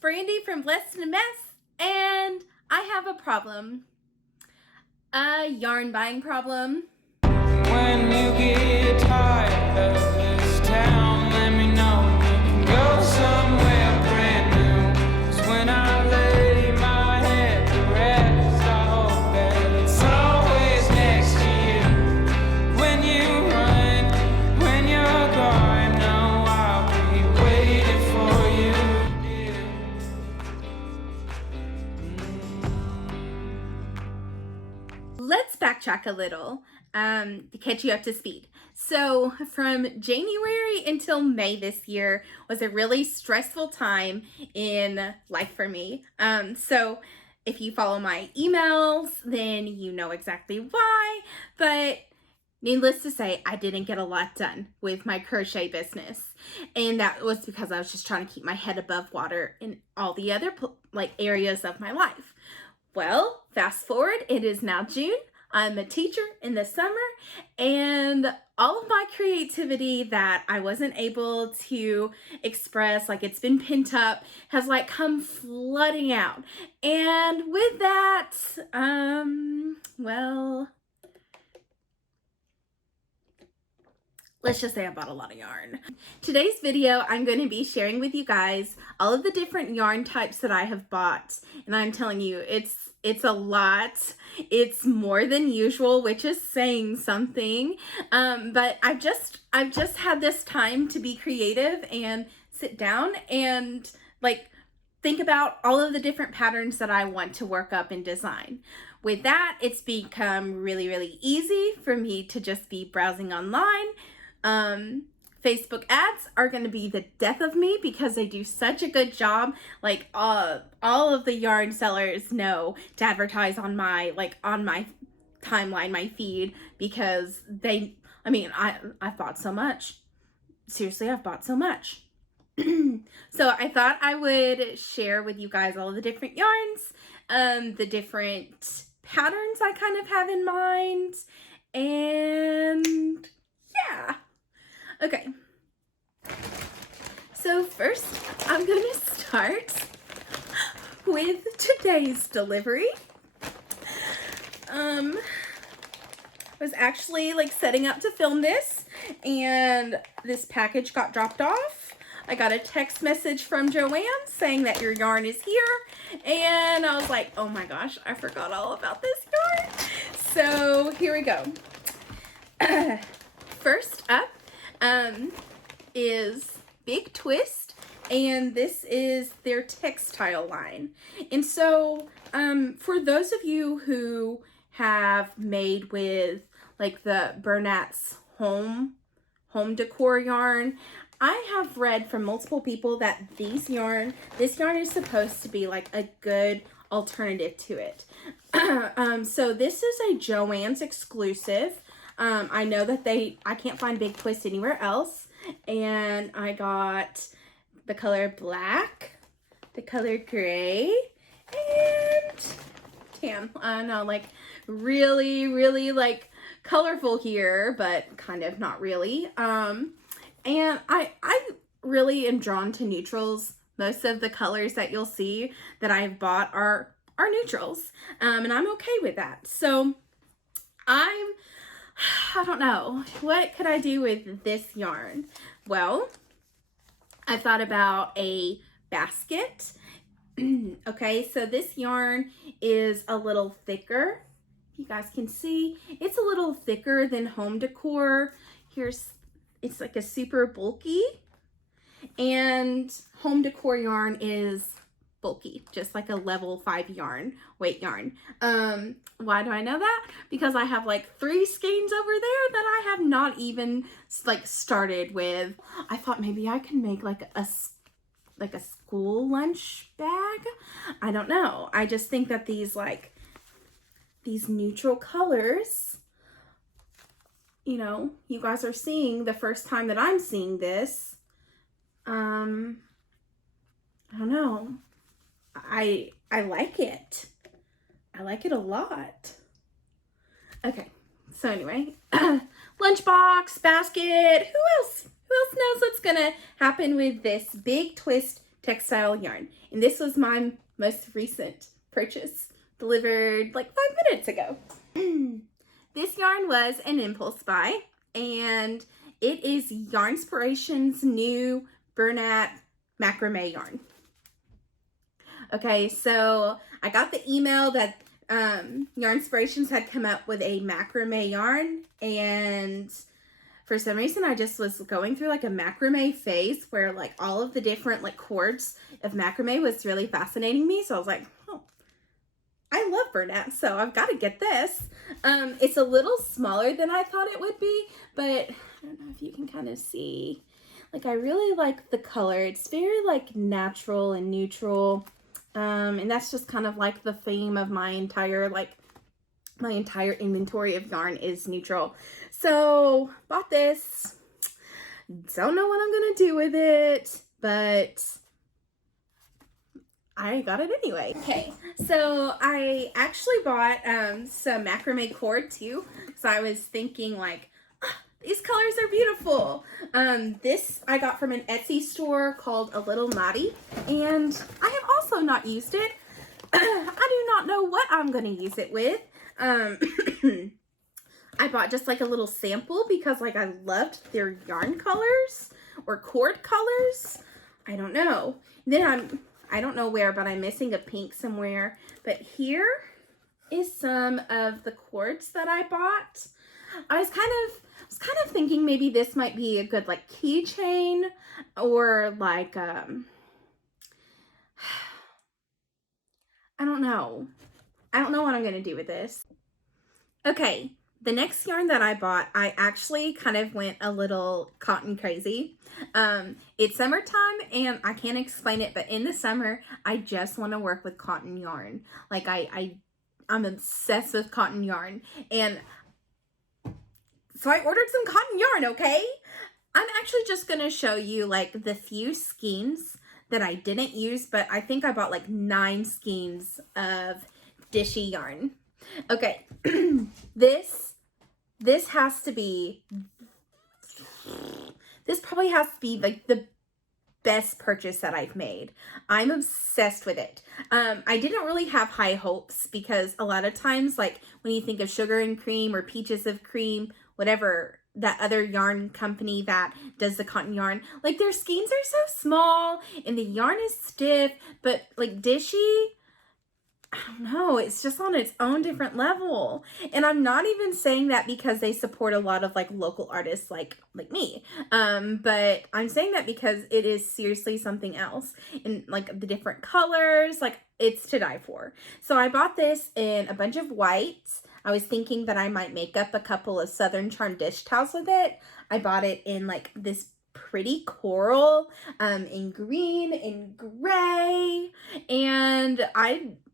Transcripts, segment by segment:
Brandy from Blessed in a Mess, and I have a problem. A yarn buying problem. When you get tired of this town, let me know. We can go somewhere brand new. 'Cause when I lay my head to rest, I hope that it's always next to you. When you run, when you're gone, no, I'll be waiting for you, dear. Let's backtrack a little to catch you up to speed. So from January until May this year was a really stressful time in life for me. So if you follow my emails, then you know exactly why. But needless to say, I didn't get a lot done with my crochet business. And that was because I was just trying to keep my head above water in all the other areas of my life. Well, fast forward, it is now June. I'm a teacher in the summer, and all of my creativity that I wasn't able to express, it's been pent up, has come flooding out. And with that, well, let's just say I bought a lot of yarn. Today's video, I'm going to be sharing with you guys all of the different yarn types that I have bought. And I'm telling you, it's a lot. It's more than usual, which is saying something. But I've just had this time to be creative and sit down and think about all of the different patterns that I want to work up and design. With that, it's become really, really easy for me to just be browsing online. Facebook ads are going to be the death of me because they do such a good job. All of the yarn sellers know to advertise on my timeline, my feed, because I've bought so much. Seriously, I've bought so much. So I thought I would share with you guys all of the different yarns, the different patterns I kind of have in mind, and yeah. Okay, so first I'm going to start with today's delivery. I was actually setting up to film this, and this package got dropped off. I got a text message from Joanne saying that your yarn is here, and I was like, oh my gosh, I forgot all about this yarn. So here we go. First up is Big Twist, and this is their textile line. And so for those of you who have made with the Burnett's home decor yarn, I have read from multiple people that this yarn is supposed to be a good alternative to it. So this is a Joann's exclusive. I know that I can't find Big Twist anywhere else. And I got the color black, the color gray, and tan. I know, really, really colorful here, but kind of not really. And I really am drawn to neutrals. Most of the colors that you'll see that I've bought are neutrals. And I'm okay with that. So I don't know. What could I do with this yarn? Well, I thought about a basket. Okay, so this yarn is a little thicker. If you guys can see, it's a little thicker than home decor. It's a super bulky. And home decor yarn is bulky, just a level 5 weight yarn. Why do I know that? Because I have 3 skeins over there that I have not even started with. I thought maybe I can make a school lunch bag. I don't know. I just think that these neutral colors, you guys are seeing the first time that I'm seeing this. I don't know. I like it. I like it a lot. Okay, so anyway, lunchbox, basket. Who else knows what's gonna happen with this Big Twist textile yarn. And this was my most recent purchase, delivered like 5 minutes ago. This yarn was an impulse buy, and it is Yarnspiration's new Burnett macrame yarn. Okay, so I got the email that Yarnspirations had come up with a macrame yarn, and for some reason I just was going through like a macrame phase where like all of the different like cords of macrame was really fascinating me. So I was like, oh, I love Burnett, so I've got to get this. It's a little smaller than I thought it would be, but I don't know if you can kind of see. Like, I really like the color. It's very like natural and neutral. And that's just kind of like the theme of my entire inventory of yarn is neutral. So bought this. Don't know what I'm gonna do with it, but I got it anyway. Okay, so I actually bought some macrame cord too. So I was thinking like, these colors are beautiful. This I got from an Etsy store called A Little Naughty, and I have also not used it. I do not know what I'm gonna use it with. I bought just like a little sample because like I loved their yarn colors or cord colors. I don't know. Then I don't know where, but I'm missing a pink somewhere. But here is some of the cords that I bought. I was kind of thinking maybe this might be a good like keychain or like I don't know. I don't know what I'm gonna do with this. Okay, the next yarn that I bought, I actually kind of went a little cotton crazy. It's summertime and I can't explain it, but in the summer, I just want to work with cotton yarn. Like I'm obsessed with cotton yarn, and so I ordered some cotton yarn, okay? I'm actually just going to show you like the few skeins that I didn't use, but I think I bought like 9 skeins of Dishy yarn. Okay, this probably has to be like the best purchase that I've made. I'm obsessed with it. I didn't really have high hopes because a lot of times like when you think of Sugar and Cream or Peaches of Cream, whatever, that other yarn company that does the cotton yarn, like their skeins are so small and the yarn is stiff, but like Dishy, I don't know, it's just on its own different level. And I'm not even saying that because they support a lot of like local artists like me. But I'm saying that because it is seriously something else. And like the different colors, like it's to die for. So I bought this in a bunch of whites. I was thinking that I might make up a couple of Southern Charm dish towels with it. I bought it in like this pretty coral, in green, in gray, and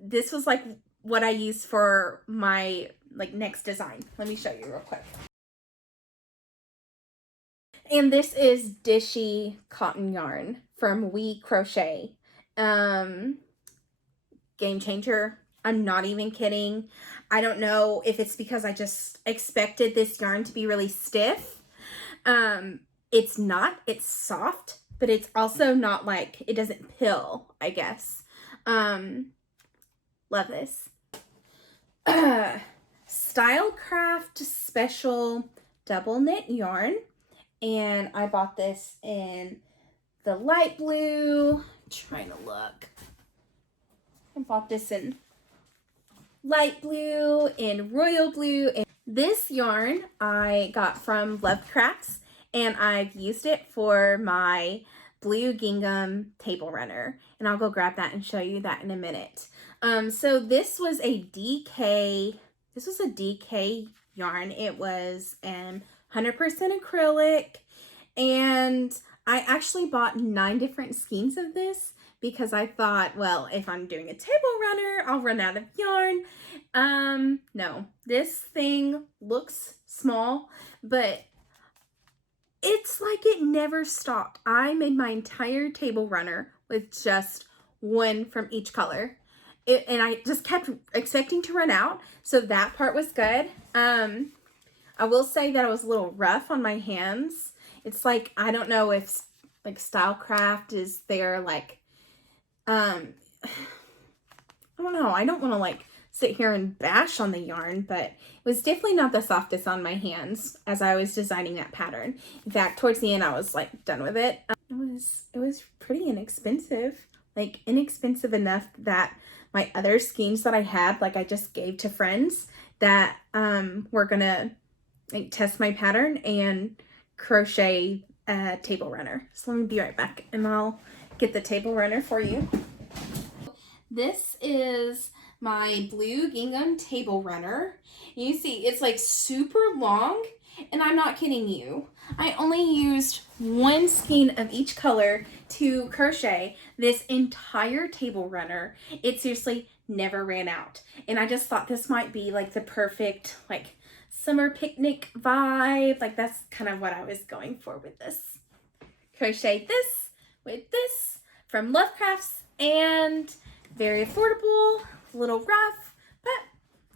this was like what I used for my like next design. Let me show you real quick. And this is Dishy cotton yarn from We Crochet. Game changer. I'm not even kidding. I don't know if it's because I just expected this yarn to be really stiff. It's not. It's soft, but it's also not like, it doesn't pill, I guess. Love this. Stylecraft Special Double Knit Yarn. And I bought this in the light blue. I'm trying to look. I bought this in light blue, in royal blue. And this yarn I got from Lovecrafts, and I've used it for my blue gingham table runner. And I'll go grab that and show you that in a minute. So this was a DK yarn. It was 100% acrylic, and I actually bought 9 different skeins of this because I thought, well, if I'm doing a table runner, I'll run out of yarn. No, this thing looks small, but it's like it never stopped. I made my entire table runner with just 1 from each color. And I just kept expecting to run out, so that part was good. I will say that it was a little rough on my hands. It's like, I don't know if like Stylecraft is their like I don't know. I don't want to like sit here and bash on the yarn, but it was definitely not the softest on my hands as I was designing that pattern. In fact, towards the end, I was like done with it. It was pretty inexpensive, like inexpensive enough that my other skeins that I had, like I just gave to friends that were gonna like test my pattern and crochet a table runner. So let me be right back and I'll get the table runner for you. This is my blue gingham table runner. You see, it's like super long, and I'm not kidding you. I only used one skein of each color to crochet this entire table runner. It seriously never ran out. And I just thought this might be like the perfect like summer picnic vibe. Like that's kind of what I was going for with this. Crochet this with this from Love Crafts, and very affordable, a little rough, but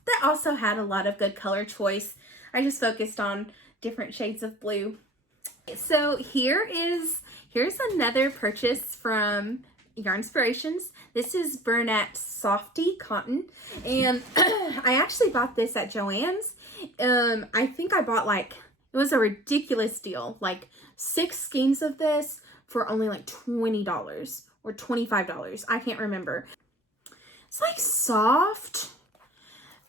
that also had a lot of good color choice. I just focused on different shades of blue. So here's another purchase from Yarnspirations. This is Burnett Softy Cotton, and I actually bought this at Joann's. I think I bought like, it was a ridiculous deal, like 6 skeins of this for only like $20 or $25. I can't remember. It's like soft,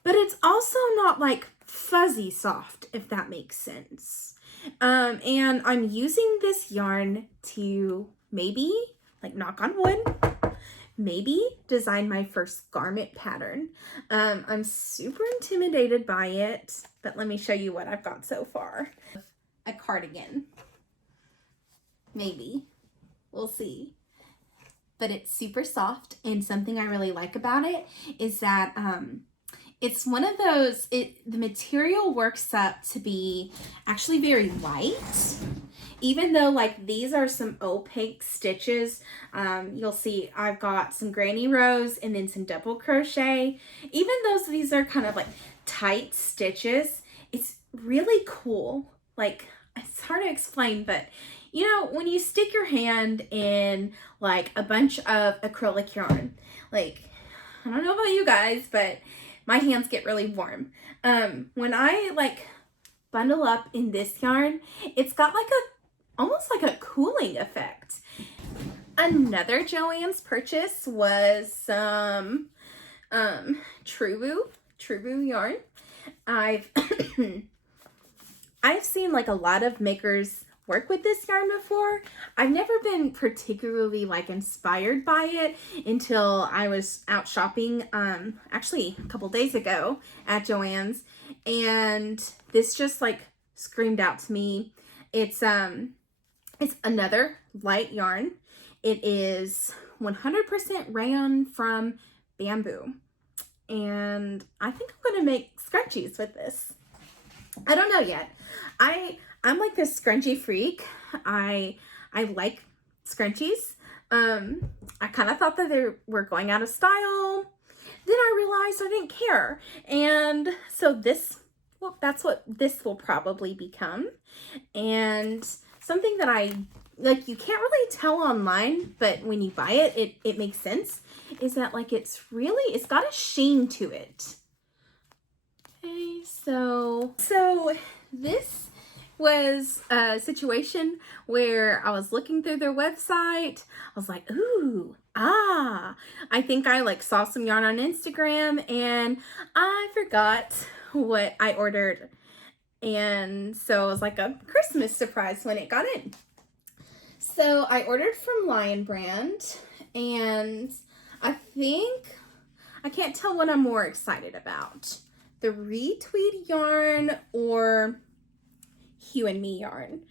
but it's also not like fuzzy soft, if that makes sense. And I'm using this yarn to maybe, like knock on wood, maybe design my first garment pattern. I'm super intimidated by it, but let me show you what I've got so far. A cardigan. Maybe. We'll see. But it's super soft, and something I really like about it is that it's one of those, the material works up to be actually very light. Even though like these are some opaque stitches, you'll see I've got some granny rows and then some double crochet. Even though these are kind of like tight stitches, it's really cool. Like, it's hard to explain, but you know, when you stick your hand in like a bunch of acrylic yarn, like, I don't know about you guys, but my hands get really warm. When I like bundle up in this yarn, it's got like almost like a cooling effect. Another Joann's purchase was some Trueboo yarn. I've seen like a lot of makers work with this yarn before. I've never been particularly like inspired by it until I was out shopping actually a couple days ago at Joann's, and this just like screamed out to me. It's another light yarn. It is 100% rayon from bamboo, and I think I'm gonna make scrunchies with this. I don't know yet. I'm like this scrunchie freak. I like scrunchies. I kind of thought that they were going out of style. Then I realized I didn't care. And so that's what this will probably become. And something that like, you can't really tell online, but when you buy it, it makes sense, is that like it's got a sheen to it. Okay, so this was a situation where I was looking through their website. I was like, ooh, I think I like saw some yarn on Instagram and I forgot what I ordered. And so it was like a Christmas surprise when it got in. So I ordered from Lion Brand, and I can't tell what I'm more excited about. The retweed yarn or Hue and Me yarn,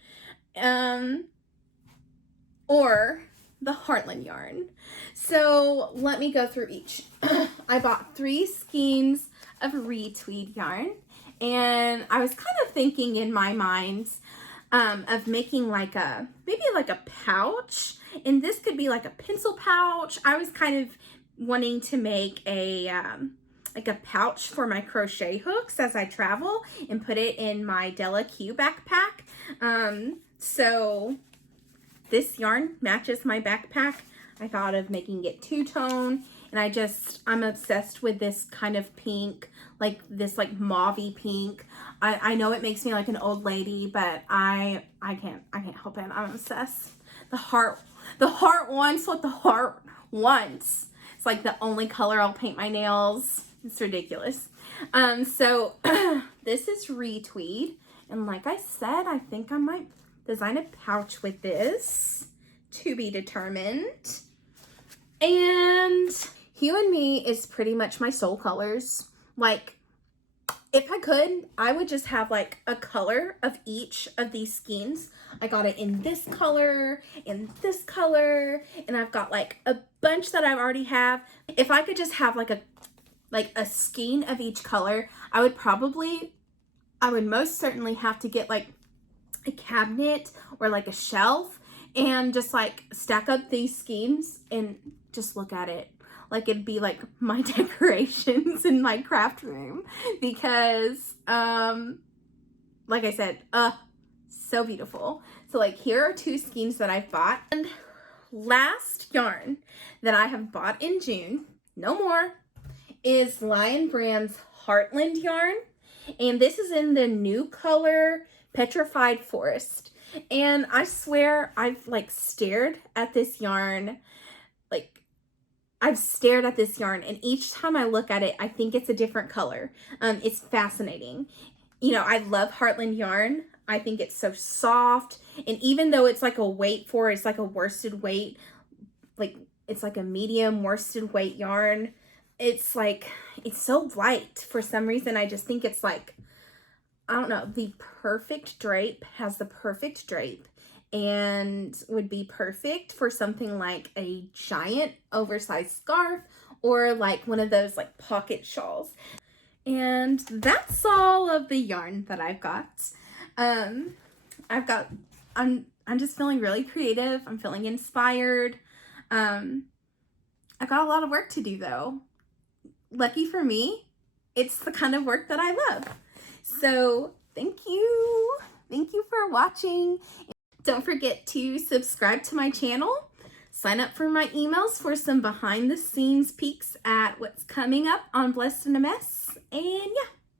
or the Heartland yarn. So let me go through each. I bought 3 skeins of retweed yarn, and I was kind of thinking in my mind of making like maybe like a pouch, and this could be like a pencil pouch. I was kind of wanting to make a like a pouch for my crochet hooks as I travel and put it in my Della Q backpack. So this yarn matches my backpack. I thought of making it two-tone, and I'm obsessed with this kind of pink, like this like mauvey pink. I know it makes me like an old lady, but I can't help it. I'm obsessed. The heart wants what the heart wants. It's like the only color I'll paint my nails. It's ridiculous. So this is retweed, and like I said, I think I might design a pouch with this, to be determined. And Hue and Me is pretty much my soul colors. Like, if I could, I would just have like a color of each of these skeins. I got it in this color, and I've got like a bunch that I already have. If I could just have like a skein of each color, I would most certainly have to get like a cabinet or like a shelf and just like stack up these skeins and just look at it. Like it'd be like my decorations in my craft room, because like I said, so beautiful. So like here are two skeins that I've bought. And last yarn that I have bought in June, no more, is Lion Brand's Heartland yarn. And this is in the new color Petrified Forest. And I swear I've like stared at this yarn, and each time I look at it, I think it's a different color. It's fascinating. You know, I love Heartland yarn. I think it's so soft. And even though it's like a weight for it, it's like a worsted weight, like it's like a medium worsted weight yarn. It's so light for some reason. I just think it's like, I don't know, the perfect drape, has the perfect drape, and would be perfect for something like a giant oversized scarf or like one of those like pocket shawls. And that's all of the yarn that I've got. I'm just feeling really creative. I'm feeling inspired. I've got a lot of work to do though. Lucky for me, it's the kind of work that I love. So thank you for watching. Don't forget to subscribe to my channel, sign up for my emails for some behind the scenes peeks at what's coming up on Blessed in a Mess, and yeah.